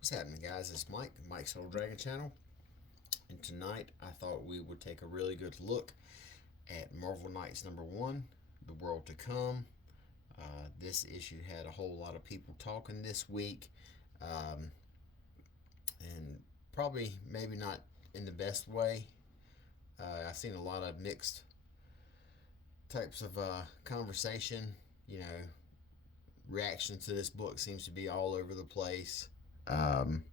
What's happening, guys? It's Mike, Mike's Old Dragon Channel, and tonight I thought we would take a really good look at Marvel Knights #1, The World to Come. This issue had a whole lot of people talking this week, um, and probably maybe not in the best way. I've seen a lot of mixed types of conversation. You know, reaction to this book seems to be all over the place. Um,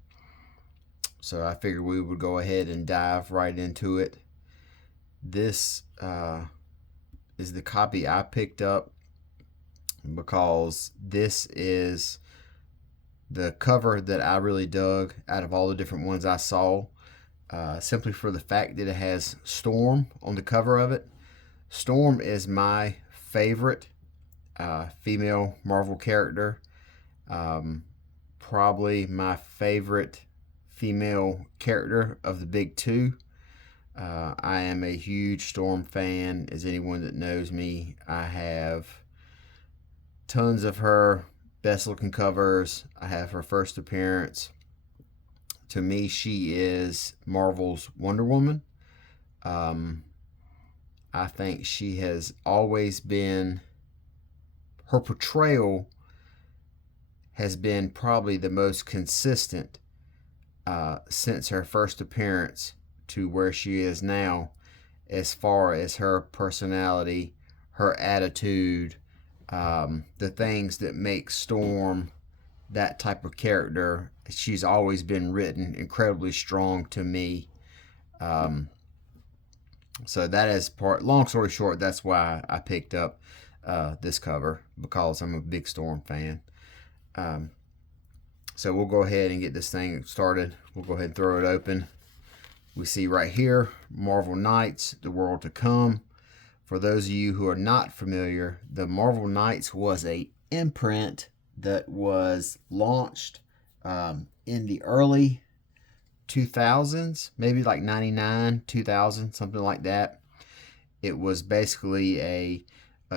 So I figured we would go ahead and dive right into it. This is the copy I picked up because this is the cover that I really dug out of all the different ones I saw. Simply for the fact that it has Storm on the cover of it. Storm is my favorite female Marvel character. Um, Probably my favorite female character of the big two. I am a huge Storm fan. As anyone that knows me, I have tons of her best looking covers. I have her first appearance. To me, she is Marvel's Wonder Woman. Um, I think she has always been, her portrayal has been probably the most consistent since her first appearance to where she is now, as far as her personality, her attitude, the things that make Storm that type of character. She's always been written incredibly strong to me. Um, so that is part. Long story short, that's why I picked up this cover, because I'm a big Storm fan. Um, so we'll go ahead and get this thing started. We'll go ahead and throw it open. We see right here, Marvel Knights, The World to Come. For those of you who are not familiar, the Marvel Knights was a imprint that was launched in the early 2000s, maybe like 99, 2000, something like that. It was basically a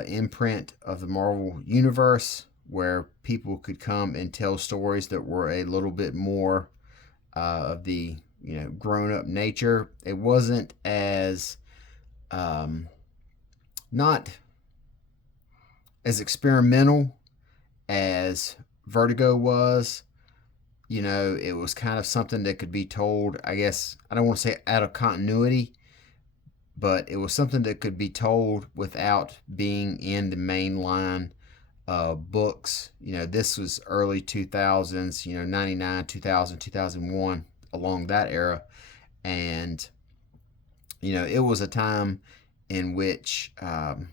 imprint of the Marvel Universe where people could come and tell stories that were a little bit more of the grown up nature. It wasn't as not as experimental as Vertigo was. It was kind of something that could be told, I guess, I don't want to say out of continuity, but it was something that could be told without being in the mainline books. This was early 2000s, 99, 2000, 2001, along that era. And, it was a time in which the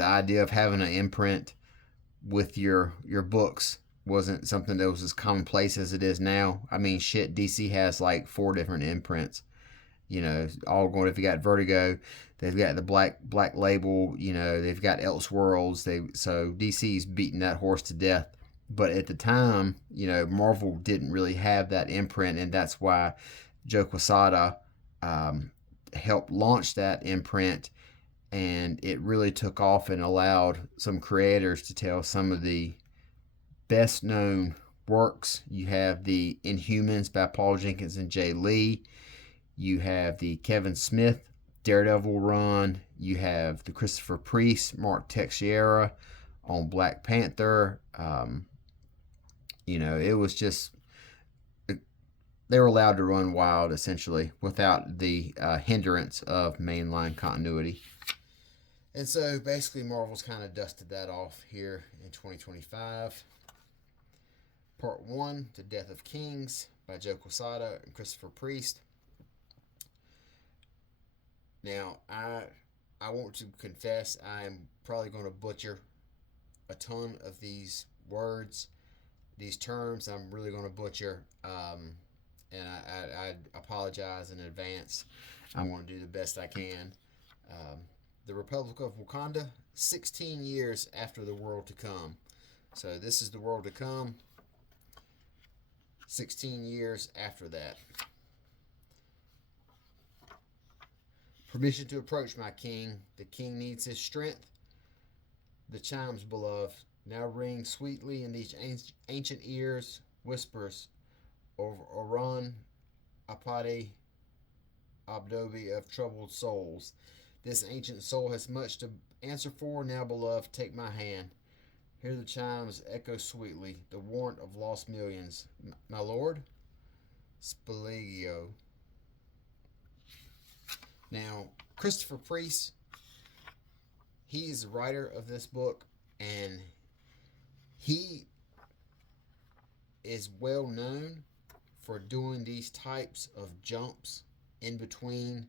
idea of having an imprint with your books wasn't something that was as commonplace as it is now. I mean, shit, DC has like 4 different imprints. All going. If you got Vertigo, they've got the black label. They've got Elseworlds. So DC's beating that horse to death. But at the time, Marvel didn't really have that imprint, and that's why Joe Quesada helped launch that imprint, and it really took off and allowed some creators to tell some of the best known works. You have the Inhumans by Paul Jenkins and Jay Lee. You have the Kevin Smith Daredevil run. You have the Christopher Priest, Mark Texeira on Black Panther. It was just, they were allowed to run wild, essentially, without the hindrance of mainline continuity. And so basically Marvel's kind of dusted that off here in 2025. Part 1, The Death of Kings by Joe Quesada and Christopher Priest. Now, I want to confess I am probably going to butcher a ton of these words, these terms. I'm really going to butcher, and I apologize in advance. I'm going to do the best I can. The Republic of Wakanda, 16 years after the World to Come. So this is the World to Come, 16 years after that. Permission to approach, my king. The king needs his strength. The chimes, beloved, now ring sweetly in these ancient ears. Whispers Oran Apadi Abdobi of troubled souls. This ancient soul has much to answer for. Now, beloved, take my hand. Hear the chimes echo sweetly, the warrant of lost millions. My lord? Spillegio. Now, Christopher Priest, he is the writer of this book, and he is well known for doing these types of jumps in between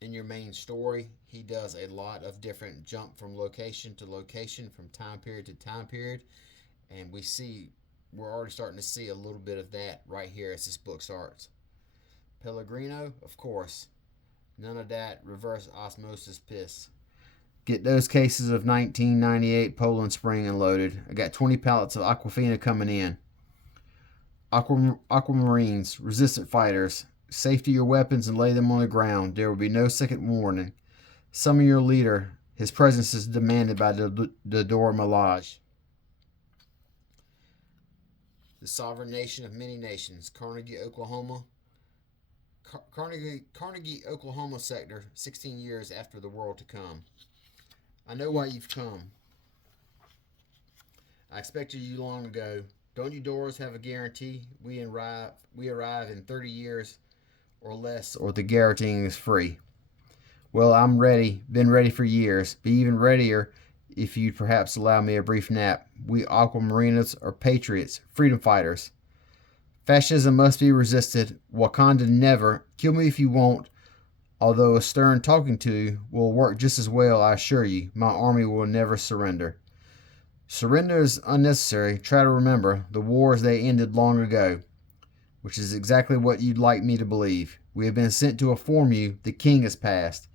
in your main story. He does a lot of different jump from location to location, from time period to time period, and we're already starting to see a little bit of that right here as this book starts. Pellegrino, of course, none of that reverse osmosis piss. Get those cases of 1998 Poland Spring unloaded. I got 20 pallets of Aquafina coming in. Aquamarines, resistant fighters, safety your weapons and lay them on the ground. There will be no second warning. Summon your leader. His presence is demanded by the Dora Milaje. The sovereign nation of many nations, Carnegie, Oklahoma. Carnegie, Oklahoma sector, 16 years after the world to come. I know why you've come. I expected you long ago. Don't you Doors have a guarantee? We arrive in 30 years or less, or the guaranteeing is free. Well, I'm ready. Been ready for years. Be even readier if you'd perhaps allow me a brief nap. We Aquamarinas are patriots, freedom fighters. Fascism must be resisted. Wakanda never. Kill me if you won't. Although a stern talking to will work just as well, I assure you. My army will never surrender. Surrender is unnecessary. Try to remember the wars they ended long ago, which is exactly what you'd like me to believe. We have been sent to inform you the king has passed.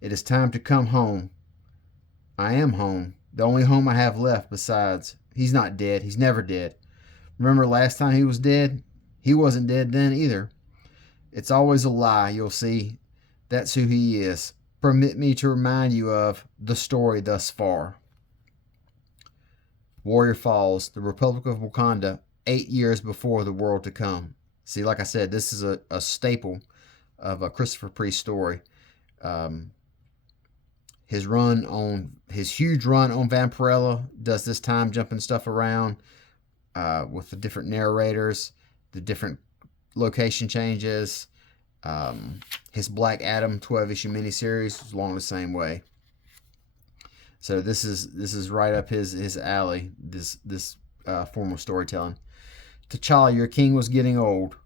It is time to come home. I am home. The only home I have left. Besides, he's not dead. He's never dead. Remember last time he was dead? He wasn't dead then either. It's always a lie, you'll see. That's who he is. Permit me to remind you of the story thus far. Warrior Falls, the Republic of Wakanda, 8 years before the world to come. See, like I said, this is a staple of a Christopher Priest story. His huge run on Vampirella does this time jumping stuff around with the different narrators, the different location changes. His Black Adam 12-issue miniseries is along the same way. So this is right up his alley. This form of storytelling. T'Challa, your king was getting old.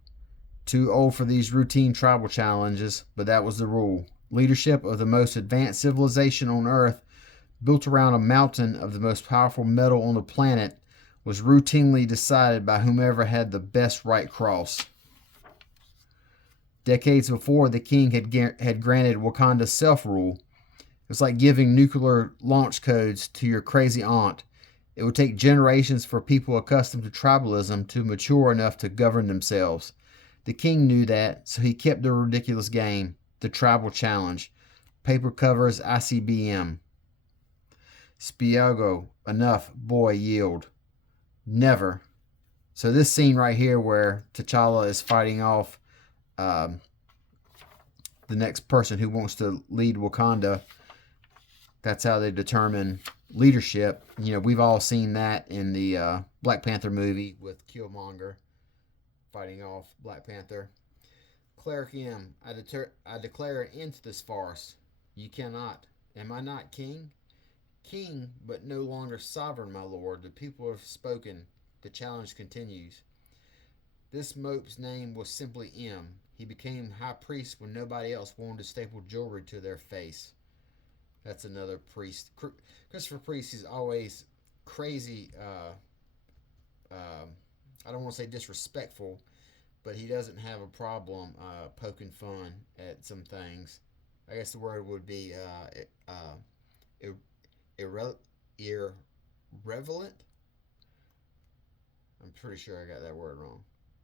Too old for these routine tribal challenges, but that was the rule. Leadership of the most advanced civilization on Earth, built around a mountain of the most powerful metal on the planet, was routinely decided by whomever had the best right cross. Decades before, the king had granted Wakanda self-rule. It was like giving nuclear launch codes to your crazy aunt. It would take generations for people accustomed to tribalism to mature enough to govern themselves. The king knew that, so he kept the ridiculous game, the tribal challenge. Paper covers ICBM. Spiago, enough, boy, yield. Never. So this scene right here where T'Challa is fighting off the next person who wants to lead Wakanda, that's how they determine leadership. You know, we've all seen that in the Black Panther movie with Killmonger fighting off Black Panther. Cleric M, I declare an end to this farce. You cannot. Am I not king? King, but no longer sovereign, my lord. The people have spoken. The challenge continues. This mope's name was simply M. He became high priest when nobody else wanted to staple jewelry to their face. That's another priest. Christopher Priest is always crazy. I don't want to say disrespectful, but he doesn't have a problem poking fun at some things. I guess the word would be irrelevant. I'm pretty sure I got that word wrong.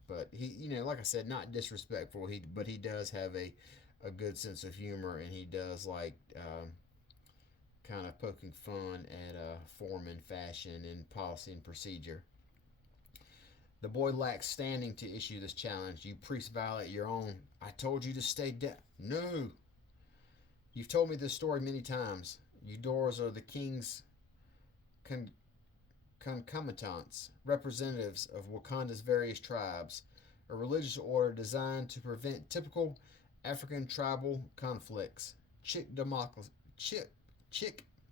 But he, like I said, not disrespectful. But he does have a good sense of humor, and he does like kind of poking fun at form and fashion and policy and procedure. The boy lacks standing to issue this challenge. You priests violate your own. I told you to stay dead. No! You've told me this story many times. You Doors are the king's con- concomitants, representatives of Wakanda's various tribes, a religious order designed to prevent typical African tribal conflicts. Chick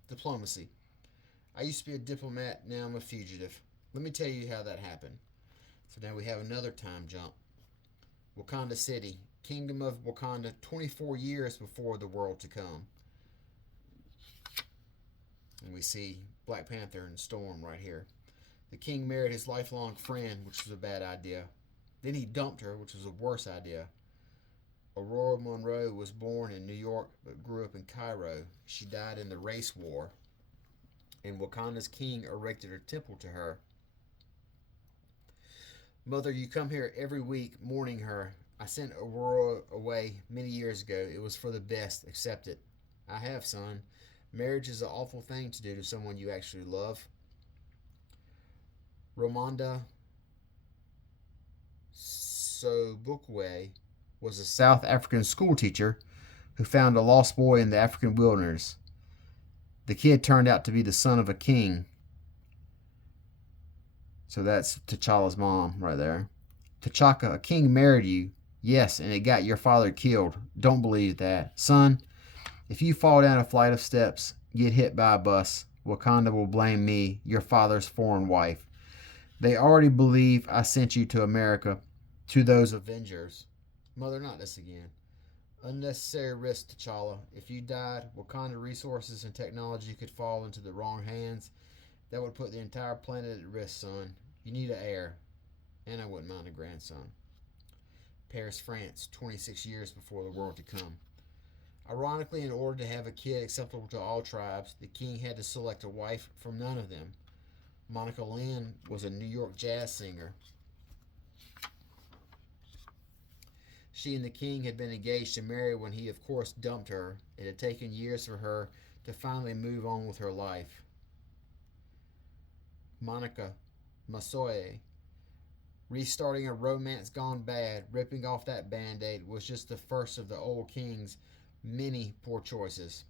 diplomacy. I used to be a diplomat, now I'm a fugitive. Let me tell you how that happened. So now we have another time jump. Wakanda City, Kingdom of Wakanda, 24 years before the world to come. And we see Black Panther and Storm right here. The king married his lifelong friend, which was a bad idea. Then he dumped her, which was a worse idea. Aurora Monroe was born in New York but grew up in Cairo. She died in the race war, and Wakanda's king erected a temple to her. Mother, you come here every week mourning her. I sent Aurora away many years ago. It was for the best. Accept it. I have, son. Marriage is an awful thing to do to someone you actually love. Ramonda Sobukwe was a South African schoolteacher who found a lost boy in the African wilderness. The kid turned out to be the son of a king. So that's T'Challa's mom right there. T'Chaka, a king married you. Yes, and it got your father killed. Don't believe that. Son, if you fall down a flight of steps, get hit by a bus, Wakanda will blame me, your father's foreign wife. They already believe I sent you to America, to those Avengers. Mother, not this again. Unnecessary risk, T'Challa. If you died, Wakanda resources and technology could fall into the wrong hands. That would put the entire planet at risk, son. You need an heir. And I wouldn't mind a grandson. Paris, France, 26 years before the world to come. Ironically, in order to have a kid acceptable to all tribes, the king had to select a wife from none of them. Monica Lynn was a New York jazz singer. She and the king had been engaged to marry when he, of course, dumped her. It had taken years for her to finally move on with her life. Monica Masoye. Restarting a romance gone bad, ripping off that band-aid was just the first of the old king's many poor choices.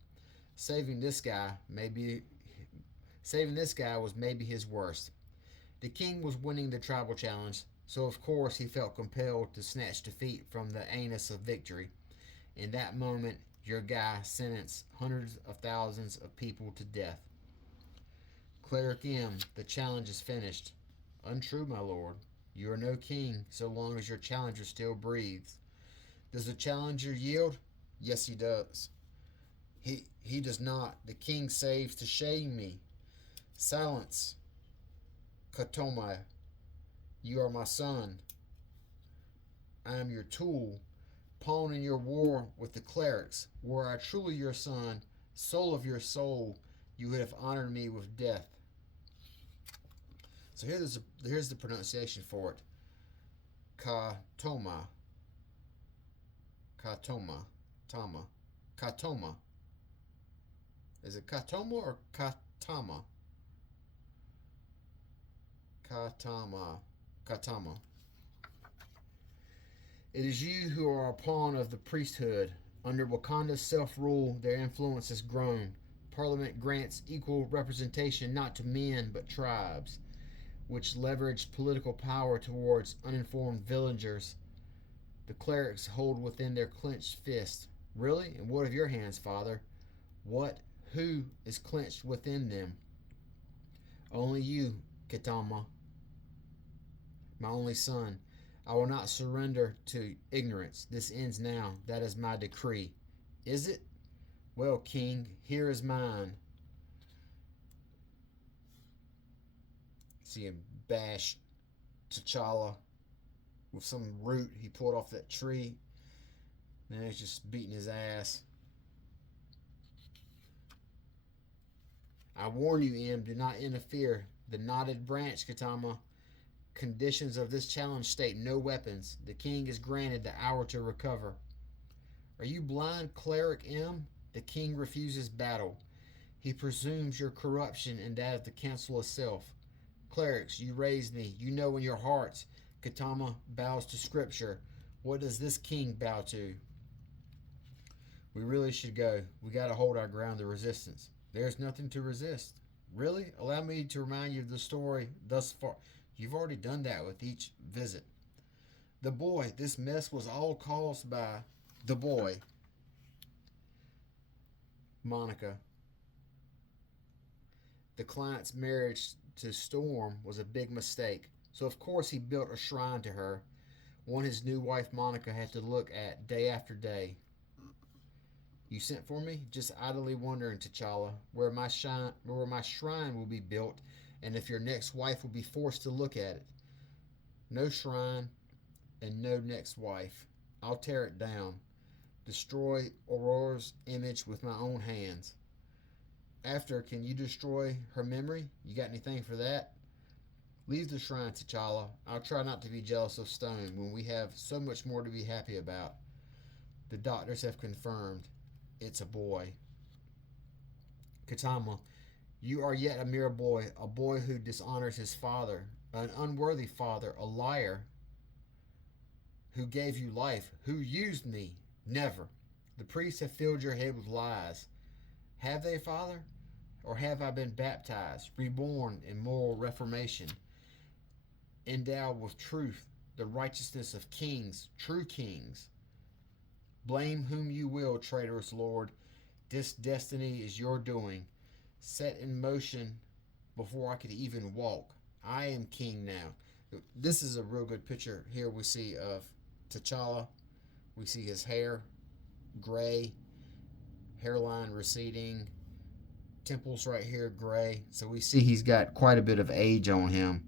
Saving this guy was maybe his worst. The king was winning the tribal challenge, so of course he felt compelled to snatch defeat from the anus of victory. In that moment, your guy sentenced hundreds of thousands of people to death. Cleric M, the challenge is finished. Untrue, my lord. You are no king so long as your challenger still breathes. Does the challenger yield? Yes, he does. He does not. The king saves to shame me. Silence. Katoma, you are my son. I am your tool, pawn in your war with the clerics. Were I truly your son, soul of your soul, you would have honored me with death. So here's the pronunciation for it. Katoma. Katoma. Is it Katoma or Katama? Katama. It is you who are a pawn of the priesthood. Under Wakanda's self-rule, their influence has grown. Parliament grants equal representation not to men but tribes, which leverage political power towards uninformed villagers. The clerics hold within their clenched fists. Really? And what of your hands, father? Who is clenched within them? Only you, Kitama, my only son. I will not surrender to ignorance. This ends now. That is my decree. Is it? Well, king, here is mine. See him bash T'Challa with some root he pulled off that tree. Now he's just beating his ass. I warn you, M, do not interfere. The knotted branch, Katama. Conditions of this challenge state no weapons. The king is granted the hour to recover. Are you blind, Cleric M? The king refuses battle. He presumes your corruption and that of the council itself. Clerics, you raised me. You know in your hearts. Katama bows to scripture. What does this king bow to? We really should go. We gotta hold our ground to resistance. There's nothing to resist. Really? Allow me to remind you of the story thus far. You've already done that with each visit. The boy, this mess was all caused by the boy, Monica. The client's marriage to Storm was a big mistake, so of course he built a shrine to her, one his new wife Monica had to look at day after day. You sent for me? Just idly wondering, T'Challa, where my shrine will be built, and if your next wife will be forced to look at it. No shrine and no next wife. I'll tear it down, destroy Aurora's image with my own hands. After, can you destroy her memory? You got anything for that? Leave the shrine, T'Challa. I'll try not to be jealous of Stone when we have so much more to be happy about. The doctors have confirmed it's a boy. Katama, you are yet a mere boy, a boy who dishonors his father, an unworthy father, a liar who gave you life, who used me. Never. The priests have filled your head with lies. Have they, Father? Or have I been baptized, reborn in moral reformation, endowed with truth, the righteousness of kings, true kings? Blame whom you will, traitorous Lord. This destiny is your doing, set in motion before I could even walk. I am king now. This is a real good picture. Here we see of T'Challa. We see his hair, gray, hairline receding, temples right here, gray. So we see he's got quite a bit of age on him.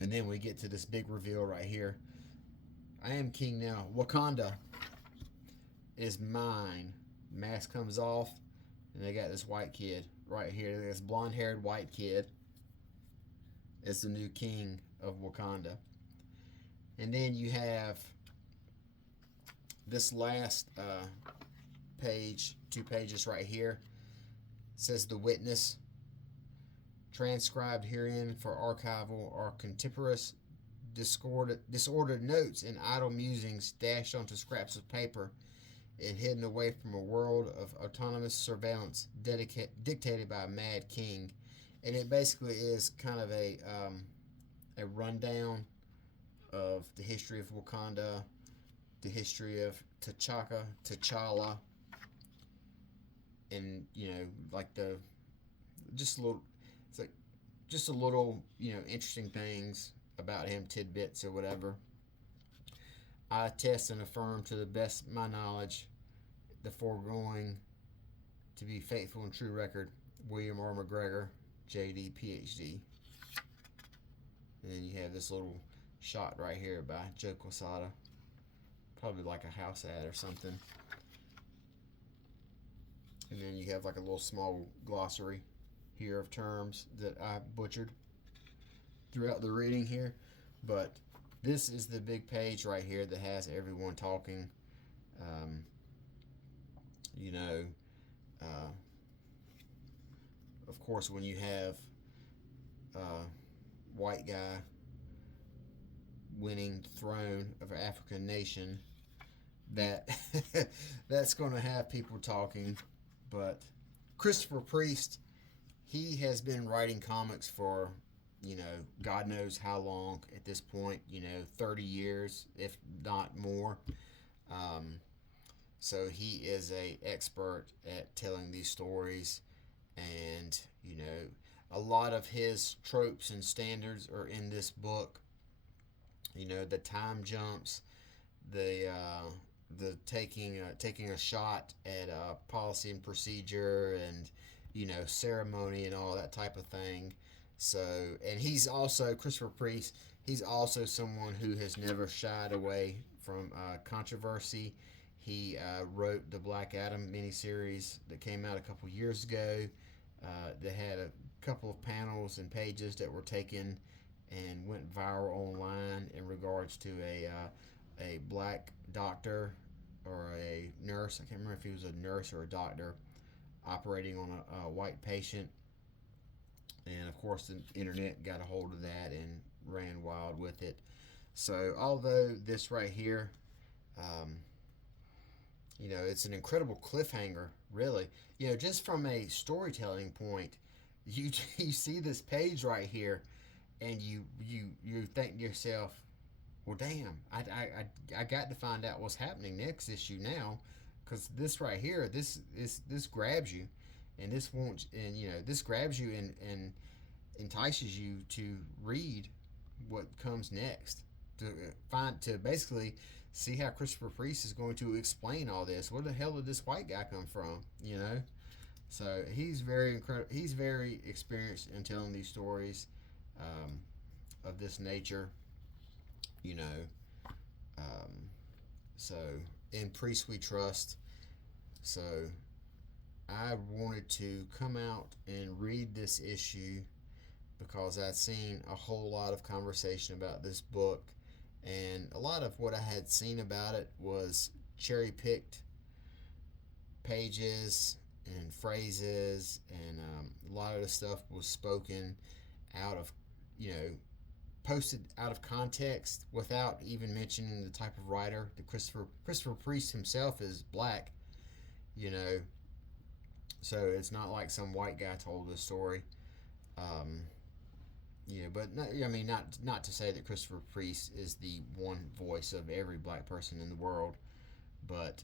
And then we get to this big reveal right here. I am king now. Wakanda is mine. Mask comes off, and they got this white kid right here. This blonde-haired white kid is the new king of Wakanda. And then you have this last page, 2 pages right here. It says the witness. Transcribed herein for archival are contemporaneous disordered notes and idle musings dashed onto scraps of paper and hidden away from a world of autonomous surveillance dictated by a mad king. And it basically is kind of a rundown of the history of Wakanda, the history of T'Challa, and like just a little, it's like just a little interesting things about him, tidbits or whatever. I attest and affirm to the best of my knowledge the foregoing to be faithful and true record. William R. McGregor, JD, PhD. And then you have this little shot right here by Joe Quesada. Probably like a house ad or something. And then you have like a little small glossary here of terms that I butchered throughout the reading here. But this is the big page right here that has everyone talking. Of course, when you have white guy winning the throne of an African nation, that that's going to have people talking. But Christopher Priest, he has been writing comics for God knows how long at this point, 30 years, if not more. So he is a expert at telling these stories, and a lot of his tropes and standards are in this book. The time jumps, the taking a shot at policy and procedure, and ceremony and all that type of thing. So, and he's also, Christopher Priest, he's also someone who has never shied away from controversy. He wrote the Black Adam miniseries that came out a couple years ago. That had a couple of panels and pages that were taken and went viral online in regards to a black doctor or a nurse. I can't remember if he was a nurse or a doctor operating on a white patient. and of course the internet got a hold of that and ran wild with it. So although this right here, um, it's an incredible cliffhanger, really. Just from a storytelling point, you you see this page right here, and you think to yourself, well, damn, I got to find out what's happening next issue now, because this right here, this grabs you, and this grabs you and entices you to read what comes next, to basically see how Christopher Priest is going to explain all this. Where the hell did this white guy come from? So he's very incredible. He's very experienced in telling these stories um, of this nature. You know, um, so in Priest we trust. So I wanted to come out and read this issue because I'd seen a whole lot of conversation about this book, and a lot of what I had seen about it was cherry picked pages and phrases, and a lot of the stuff was spoken out of, posted out of context without even mentioning the type of writer. The Christopher Priest himself is black, you know, so it's not like some white guy told this story. Um, but not to say that Christopher Priest is the one voice of every black person in the world, but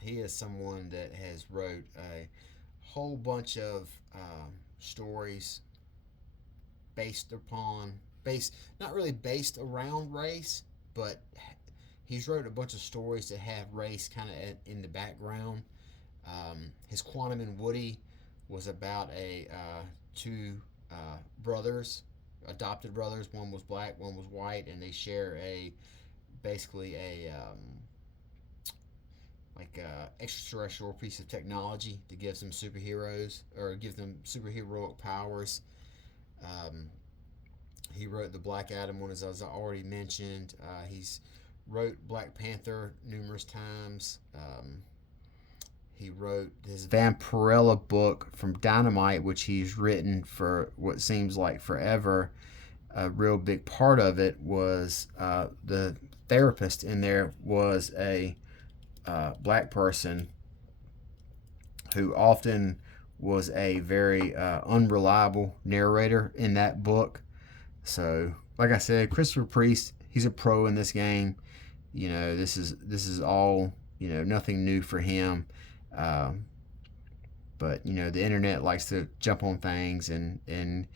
he is someone that has wrote a whole bunch of stories not really based around race, but he's wrote a bunch of stories that have race kind of in the background. His Quantum and Woody was about two brothers, adopted brothers. One was black, one was white, and they share basically a extraterrestrial piece of technology that gives them superheroes, or gives them superheroic powers. He wrote the Black Adam one, as I already mentioned. He's wrote Black Panther numerous times. He wrote his Vampirella book from Dynamite, which he's written for what seems like forever. A real big part of it was the therapist in there was a black person who often was a very unreliable narrator in that book. So, like I said, Christopher Priest, he's a pro in this game. This is all nothing new for him. But the internet likes to jump on things and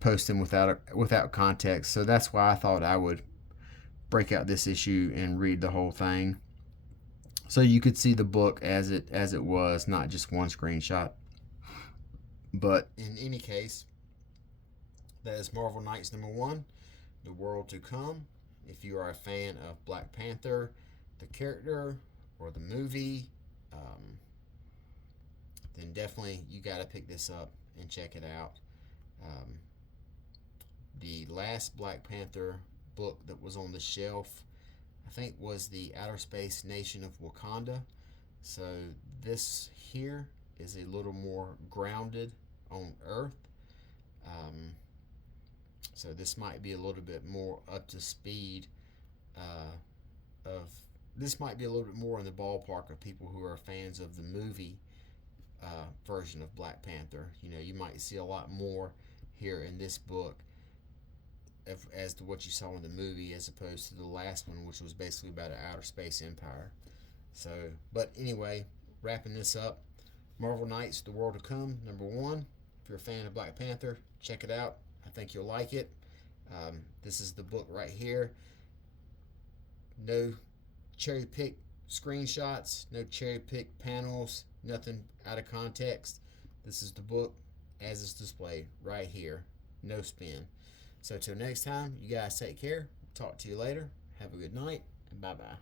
post them without context. So that's why I thought I would break out this issue and read the whole thing, so you could see the book as it was, not just one screenshot. But in any case, that is Marvel Knights #1, The World to Come. If you are a fan of Black Panther, the character, or the movie, then definitely you got to pick this up and check it out. The last Black Panther book that was on the shelf, I think, was the Outer Space Nation of Wakanda. So this here is a little more grounded on Earth. So this might be a little bit more up to speed this might be a little bit more in the ballpark of people who are fans of the movie version of Black Panther. You might see a lot more here in this book as to what you saw in the movie, as opposed to the last one, which was basically about an outer space empire. So, but anyway, wrapping this up, Marvel Knights, The World to Come, #1. If you're a fan of Black Panther, check it out. I think you'll like it. This is the book right here. No cherry pick screenshots, no cherry pick panels, nothing out of context. This is the book as it's displayed right here. No spin. So till next time, you guys take care. Talk to you later. Have a good night, and bye-bye.